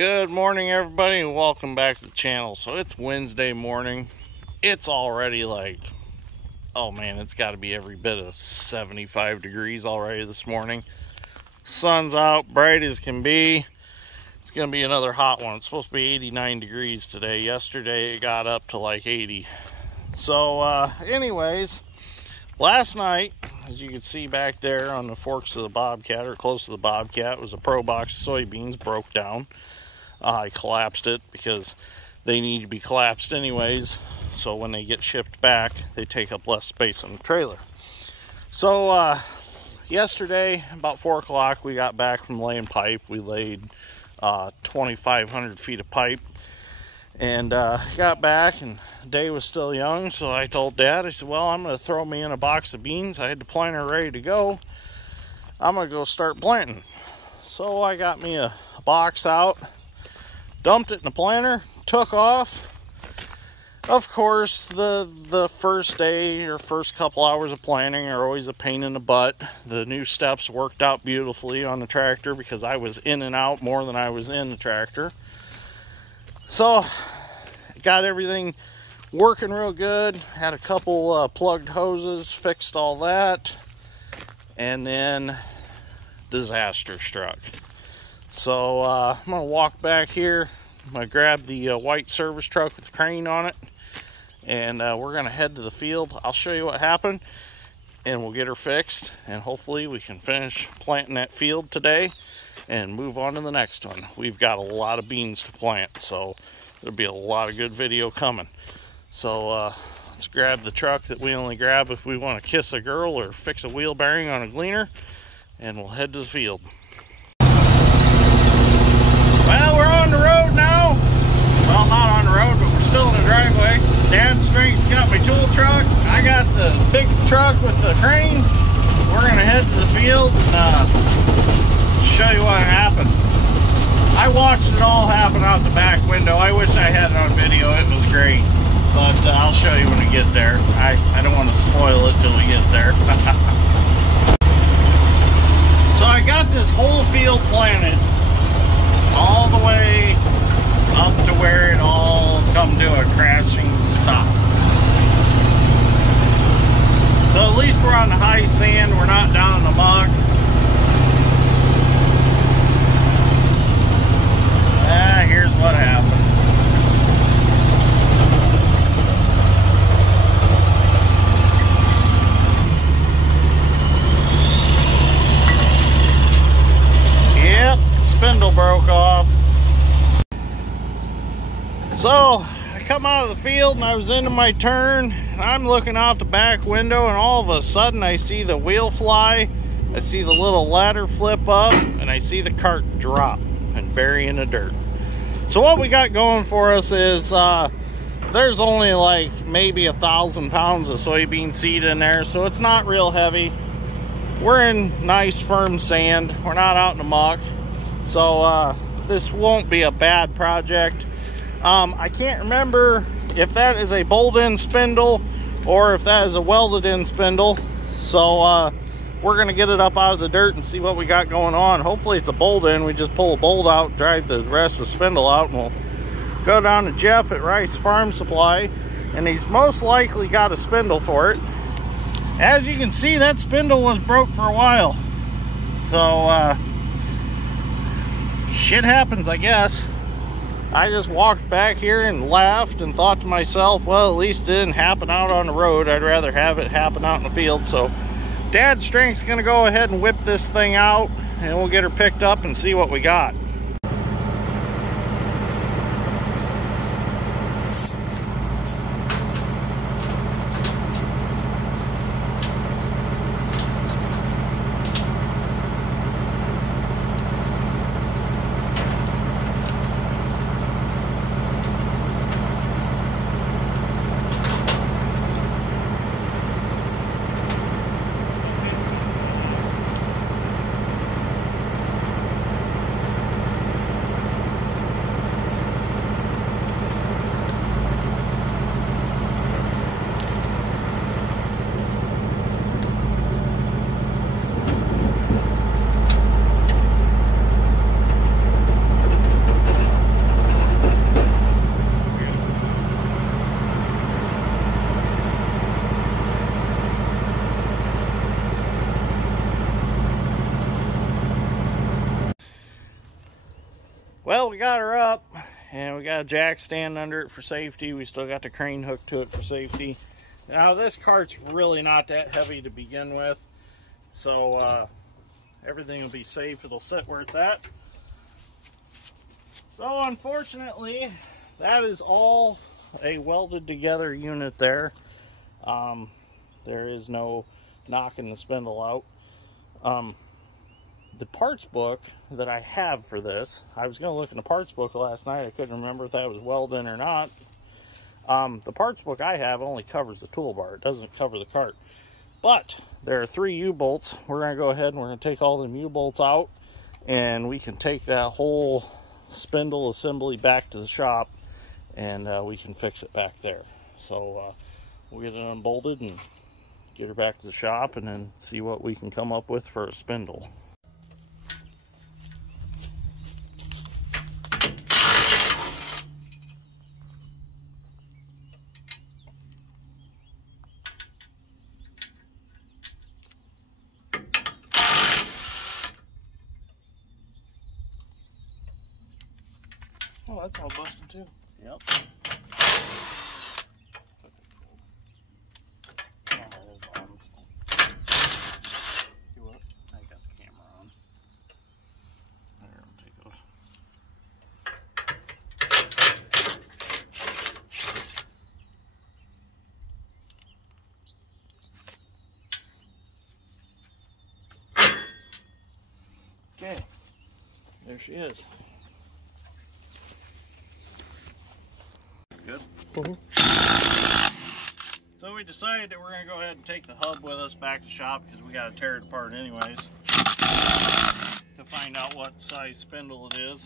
Good morning, everybody, and welcome back to the channel. So it's Wednesday morning. It's already like, oh man, it's got to be every bit of 75 degrees already this morning. Sun's out, bright as can be. It's gonna be another hot one. It's supposed to be 89 degrees today. Yesterday it got up to like 80. So anyways, last night, as you can see back there on the forks of the Bobcat, or close to the Bobcat, was a Pro Box soybeans broke down. I collapsed it because they need to be collapsed anyways, so when they get shipped back they take up less space on the trailer. So yesterday about 4 o'clock we got back from laying pipe. We laid 2,500 feet of pipe and got back, and the day was still young, so I told Dad, I said, well, I'm going to throw me in a box of beans. I had the planter ready to go. I'm going to go start planting. So I got me a box out, dumped it in the planter, took off. Of course, the first day or first couple hours of planting are always a pain in the butt. The new steps worked out beautifully on the tractor because I was in and out more than I was in the tractor. So, got everything working real good. Had a couple plugged hoses, fixed all that, and then disaster struck. So I'm gonna walk back here. I'm gonna grab the white service truck with the crane on it, and we're gonna head to the field. I'll show you what happened, and we'll get her fixed, and hopefully we can finish planting that field today and move on to the next one. We've got a lot of beans to plant, so there'll be a lot of good video coming. So let's grab the truck that we only grab if we want to kiss a girl or fix a wheel bearing on a gleaner, and we'll head to the field. Well, we're on the road now. Well, not on the road, but we're still in the driveway. Dad's Strength's got my tool truck. I got the big truck with the crane. We're gonna head to the field and show you what happened. I watched it all happen out the back window. I wish I had it on video. It was great. But I'll show you when we get there. I don't want to spoil it till we get there. So I got this whole field planted all the way up to where it all come to a crashing stop. So at least we're on the high sand. We're not down in the muck. Here's what happened. Yep, spindle broke off. So I come out of the field and I was into my turn, and I'm looking out the back window, and all of a sudden I see the wheel fly, I see the little ladder flip up, and I see the cart drop and bury in the dirt. So what we got going for us is there's only like maybe 1,000 pounds of soybean seed in there, so it's not real heavy. We're in nice firm sand. We're not out in the muck, so this won't be a bad project. I can't remember if that is a bolt-in spindle or if that is a welded-in spindle, so we're gonna get it up out of the dirt and see what we got going on. Hopefully it's a bolt-in. We just pull a bolt out, drive the rest of the spindle out, and we'll go down to Jeff at Rice Farm Supply, and he's most likely got a spindle for it. As you can see, that spindle was broke for a while. So shit happens, I guess. I just walked back here and laughed and thought to myself, well, at least it didn't happen out on the road. I'd rather have it happen out in the field. So Dad's Strength's gonna go ahead and whip this thing out, and we'll get her picked up and see what we got. Well, we got her up, and we got a jack stand under it for safety. We still got the crane hooked to it for safety. Now, this cart's really not that heavy to begin with, so everything will be safe. It'll sit where it's at. So, unfortunately, that is all a welded together unit there. There is no knocking the spindle out. The parts book that I have for this, I was going to look in the parts book last night. I couldn't remember if that was welded or not. The parts book I have only covers the toolbar. It doesn't cover the cart. But there are 3 U-bolts. We're going to go ahead and we're going to take all them U-bolts out, and we can take that whole spindle assembly back to the shop, and we can fix it back there. So we'll get it unbolted and get her back to the shop, and then see what we can come up with for a spindle. Oh, that's all busted too. Yep. See what? I got the camera on. There, I'll take those. Okay. There she is. Good. So we decided that we're going to go ahead and take the hub with us back to shop, because we got to tear it apart anyways to find out what size spindle it is.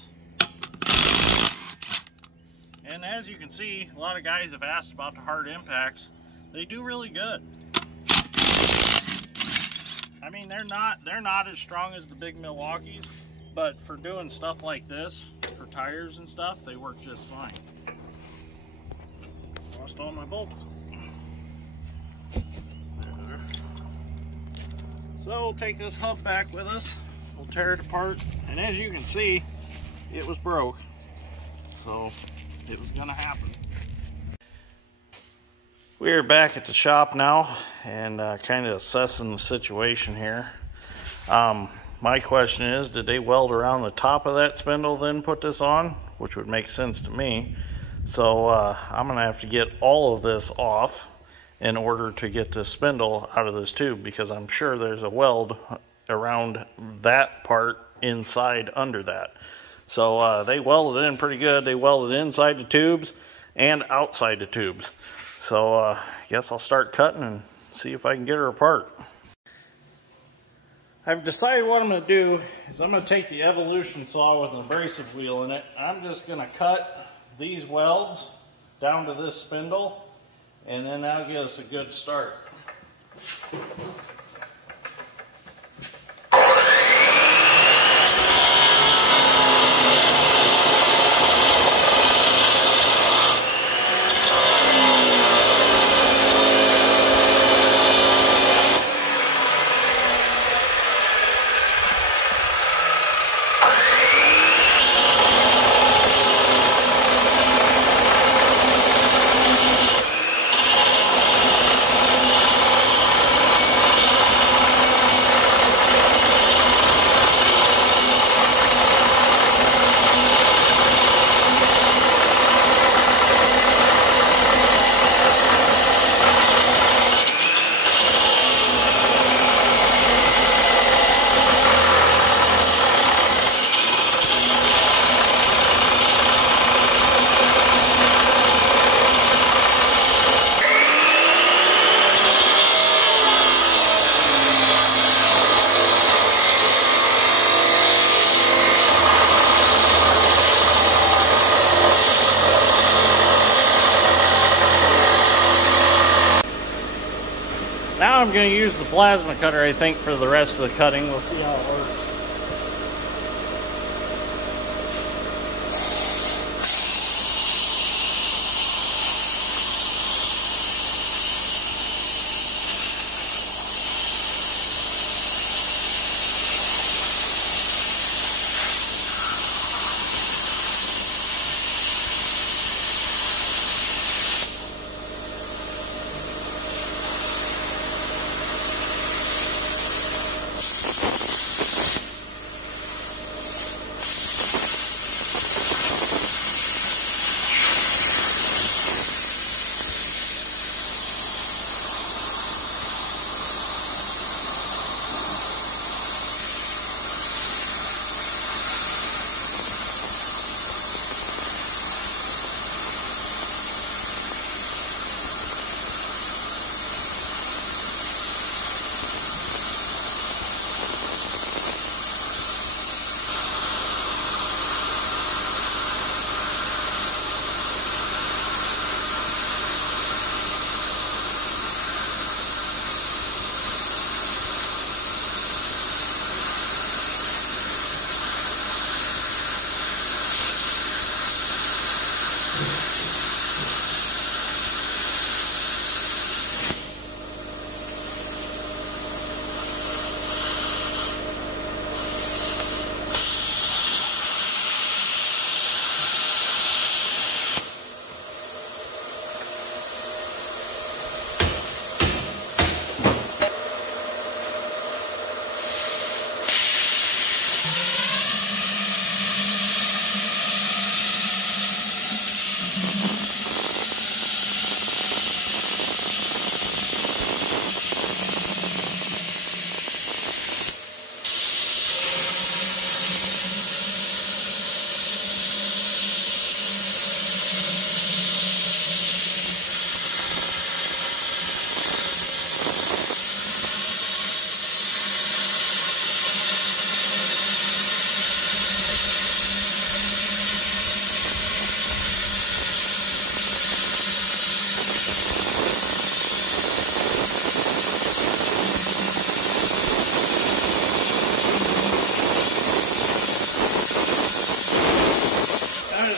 And as you can see, a lot of guys have asked about the hard impacts. They do really good. I mean, they're not as strong as the big Milwaukees, but for doing stuff like this, for tires and stuff, they work just fine. Lost all my bolts. So we'll take this hub back with us. We'll tear it apart, and as you can see, it was broke. So it was gonna happen. We are back at the shop now, and kind of assessing the situation here. My question is, did they weld around the top of that spindle then put this on? Which would make sense to me. So I'm going to have to get all of this off in order to get the spindle out of this tube, because I'm sure there's a weld around that part inside under that. So they welded it in pretty good. They welded inside the tubes and outside the tubes. So I guess I'll start cutting and see if I can get her apart. I've decided what I'm going to do is I'm going to take the Evolution saw with an abrasive wheel in it. I'm just going to cut these welds down to this spindle, and then that'll give us a good start. Now I'm going to use the plasma cutter, I think, for the rest of the cutting. We'll see how it works.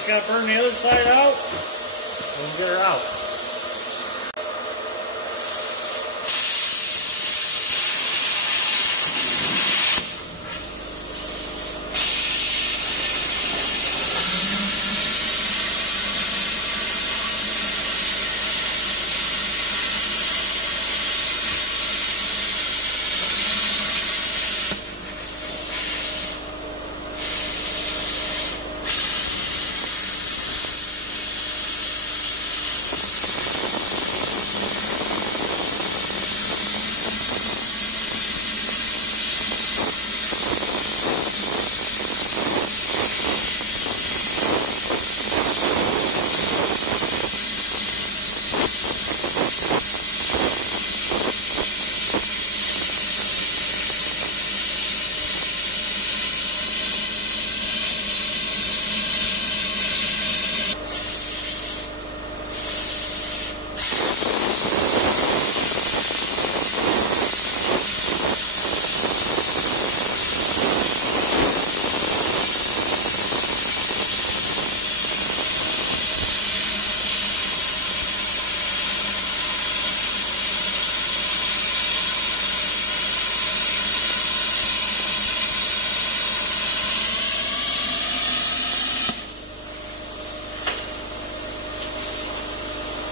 just got to burn the other side out and get her out.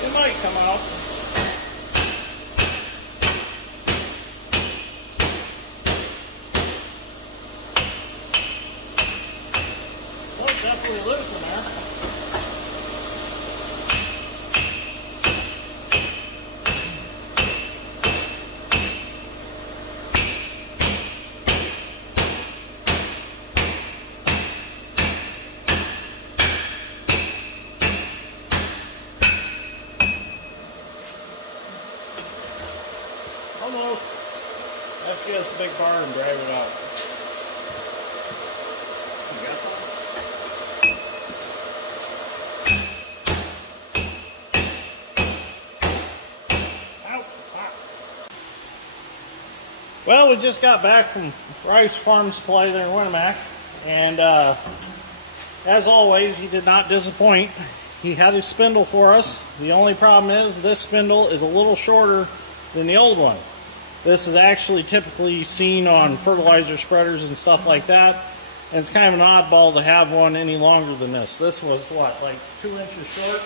It might come out. Well, it's definitely loose in there. Almost. Let's get us a big bar and drive it out. You got some? Ouch, it's hot. Well, we just got back from Rice Farm Supply there in Winamac, and as always, he did not disappoint. He had his spindle for us. The only problem is this spindle is a little shorter than the old one. This is actually typically seen on fertilizer spreaders and stuff like that. And it's kind of an oddball to have one any longer than this. This was what, like 2 inches short?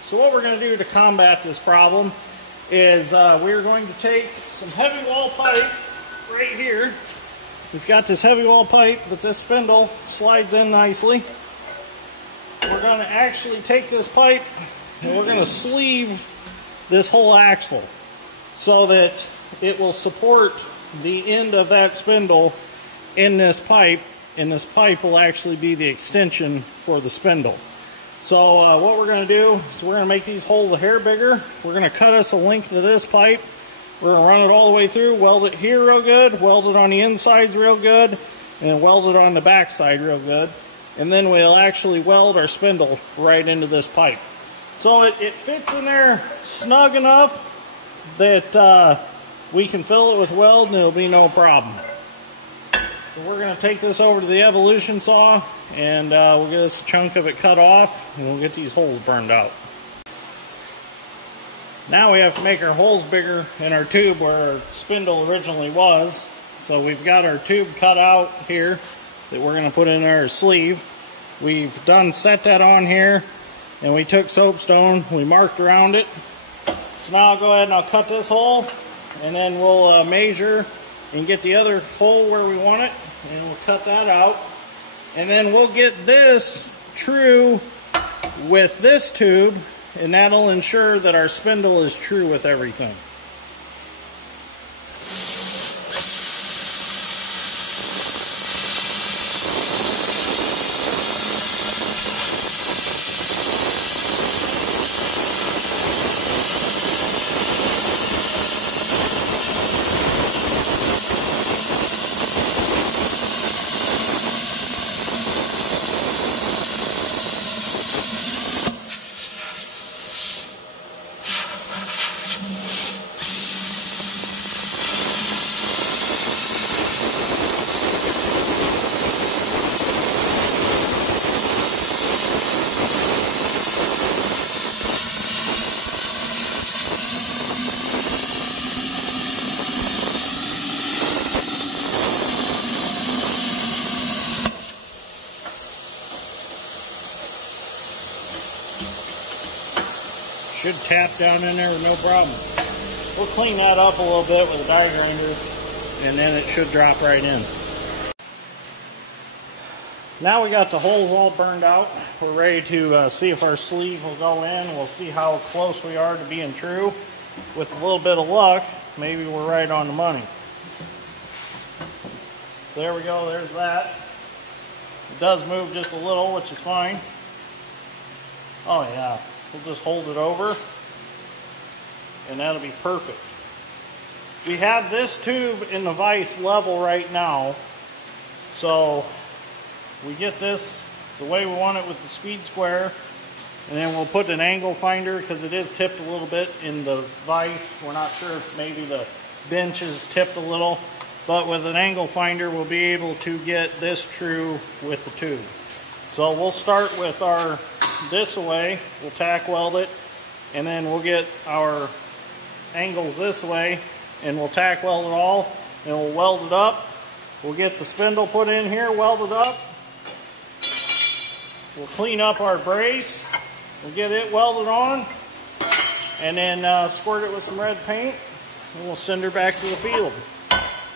So what we're going to do to combat this problem is we're going to take some heavy wall pipe right here. We've got this heavy wall pipe that this spindle slides in nicely. We're going to actually take this pipe and we're going to sleeve this whole axle so that it will support the end of that spindle in this pipe, and this pipe will actually be the extension for the spindle. So what we're going to do is we're going to make these holes a hair bigger. We're going to cut us a length of this pipe. We're going to run it all the way through, weld it here real good, weld it on the insides real good, and weld it on the back side real good. And then we'll actually weld our spindle right into this pipe. So it fits in there snug enough that we can fill it with weld and it'll be no problem. So we're going to take this over to the Evolution saw and we'll get us a chunk of it cut off and we'll get these holes burned out. Now we have to make our holes bigger in our tube where our spindle originally was. So we've got our tube cut out here that we're going to put in our sleeve. We've done set that on here and we took soapstone, we marked around it. So now I'll go ahead and I'll cut this hole and then we'll measure and get the other hole where we want it and we'll cut that out. And then we'll get this true with this tube and that'll ensure that our spindle is true with everything. Should tap down in there with no problem. We'll clean that up a little bit with a die grinder, and then it should drop right in. Now we got the holes all burned out. We're ready to see if our sleeve will go in. We'll see how close we are to being true. With a little bit of luck, maybe we're right on the money. So there we go, there's that. It does move just a little, which is fine. Oh yeah, we'll just hold it over and that'll be perfect. We have this tube in the vise level right now, so we get this the way we want it with the speed square, and then we'll put an angle finder because it is tipped a little bit in the vise. We're not sure if maybe the bench is tipped a little, but with an angle finder we'll be able to get this true with the tube. So we'll start with our this way, we'll tack weld it, and then we'll get our angles this way and we'll tack weld it all, and we'll weld it up. We'll get the spindle put in here, weld it up. We'll clean up our brace, we'll get it welded on, and then squirt it with some red paint, and we'll send her back to the field.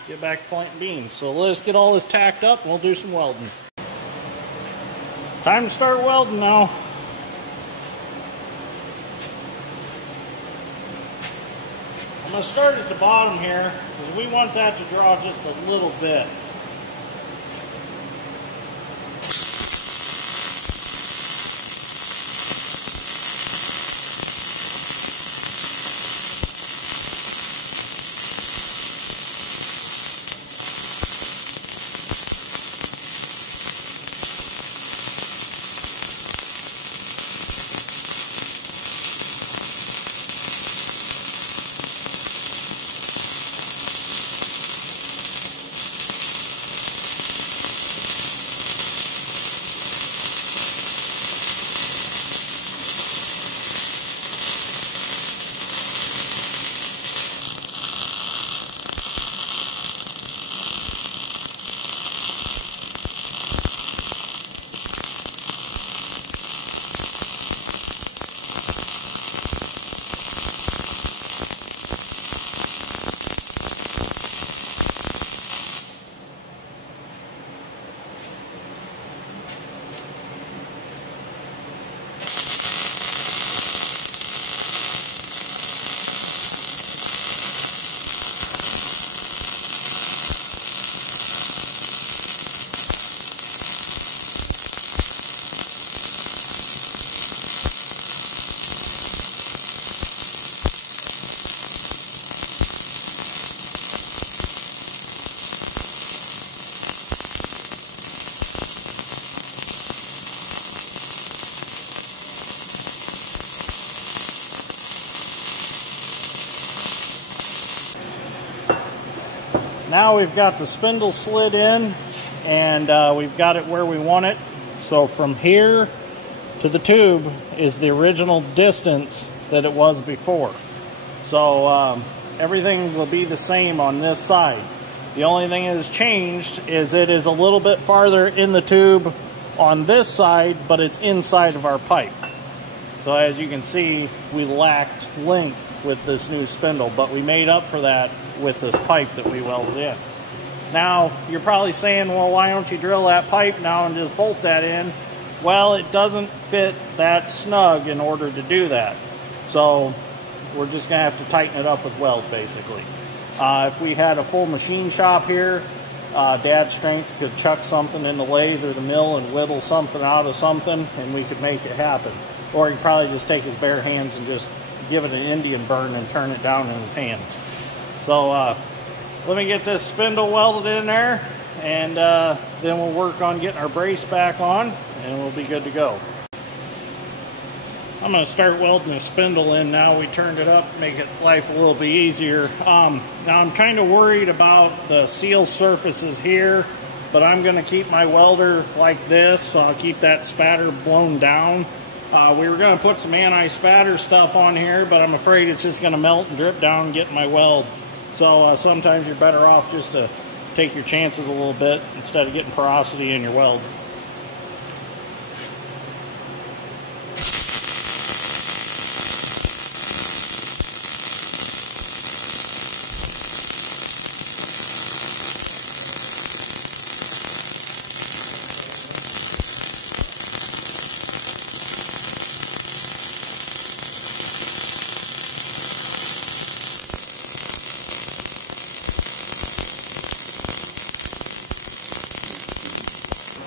Get back to planting beans. So let's get all this tacked up and we'll do some welding. It's time to start welding now. I'm going to start at the bottom here because we want that to draw just a little bit. Now we've got the spindle slid in, and we've got it where we want it. So from here to the tube is the original distance that it was before. So everything will be the same on this side. The only thing that has changed is it is a little bit farther in the tube on this side, but it's inside of our pipe. So as you can see, we lacked length with this new spindle, but we made up for that with this pipe that we welded in. Now, you're probably saying, well, why don't you drill that pipe now and just bolt that in? Well, it doesn't fit that snug in order to do that. So we're just gonna have to tighten it up with weld, basically. If we had a full machine shop here, Dad's strength could chuck something in the lathe or the mill and whittle something out of something, and we could make it happen. Or he'd probably just take his bare hands and just give it an Indian burn and turn it down in his hands. So let me get this spindle welded in there, and then we'll work on getting our brace back on, and we'll be good to go. I'm going to start welding the spindle in now. We turned it up, make it life a little bit easier. Now I'm kind of worried about the seal surfaces here, but I'm going to keep my welder like this, so I'll keep that spatter blown down. We were going to put some anti-spatter stuff on here, but I'm afraid it's just going to melt and drip down and get in my weld. So sometimes you're better off just to take your chances a little bit instead of getting porosity in your weld.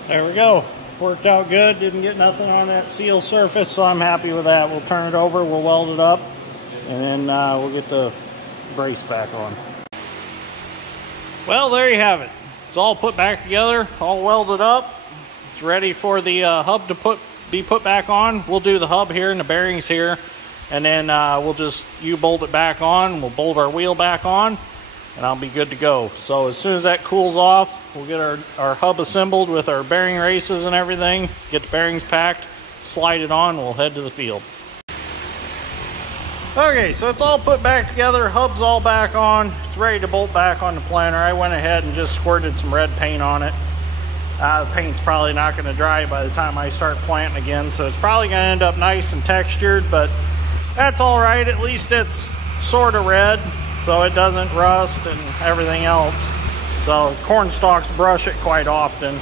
There we go. Worked out good. Didn't get nothing on that seal surface, so I'm happy with that. We'll turn it over, we'll weld it up, and then we'll get the brace back on. Well, there you have it. It's all put back together, all welded up. It's ready for the hub to be put back on. We'll do the hub here and the bearings here, and then we'll just U-bolt it back on. We'll bolt our wheel back on, and I'll be good to go. So as soon as that cools off, we'll get our hub assembled with our bearing races and everything, get the bearings packed, slide it on, we'll head to the field. Okay, so it's all put back together, hub's all back on, it's ready to bolt back on the planter. I went ahead and just squirted some red paint on it. The paint's probably not going to dry by the time I start planting again, so it's probably going to end up nice and textured, but that's all right. At least it's sort of red, so it doesn't rust and everything else. So corn stalks brush it quite often,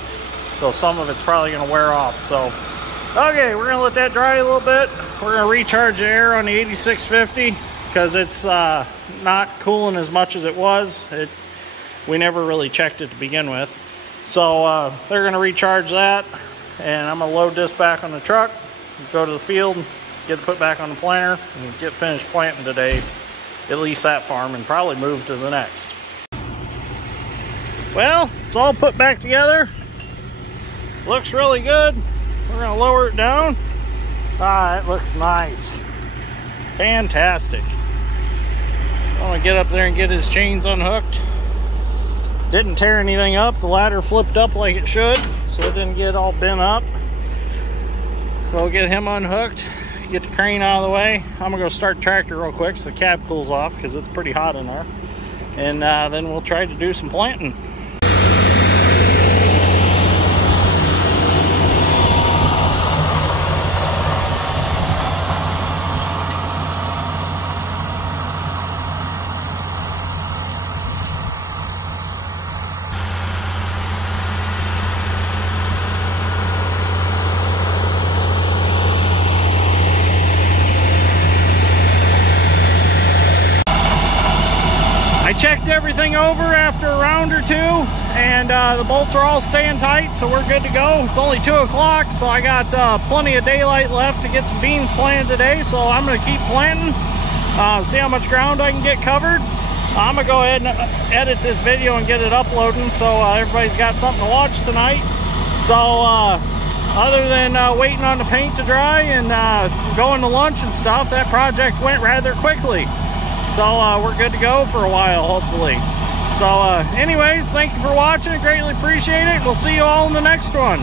so some of it's probably going to wear off. So okay, we're going to let that dry a little bit. We're going to recharge the air on the 8650 because it's not cooling as much as it was. We never really checked it to begin with. So they're going to recharge that, and I'm going to load this back on the truck, go to the field, get it put back on the planter, and get finished planting today, at least that farm, and probably move to the next. Well, it's all put back together. Looks really good. We're going to lower it down. Ah, it looks nice. Fantastic. I'm going to get up there and get his chains unhooked. Didn't tear anything up. The ladder flipped up like it should, so it didn't get all bent up. So we'll get him unhooked, get the crane out of the way. I'm gonna go start the tractor real quick so the cab cools off because it's pretty hot in there. And then we'll try to do some planting. Checked everything over after a round or two, and the bolts are all staying tight, so we're good to go. It's only 2 o'clock, so I got plenty of daylight left to get some beans planted today, so I'm going to keep planting, see how much ground I can get covered. I'm going to go ahead and edit this video and get it uploading so everybody's got something to watch tonight. So other than waiting on the paint to dry and going to lunch and stuff, that project went rather quickly. So we're good to go for a while, hopefully. So anyways, thank you for watching. Greatly appreciate it. We'll see you all in the next one.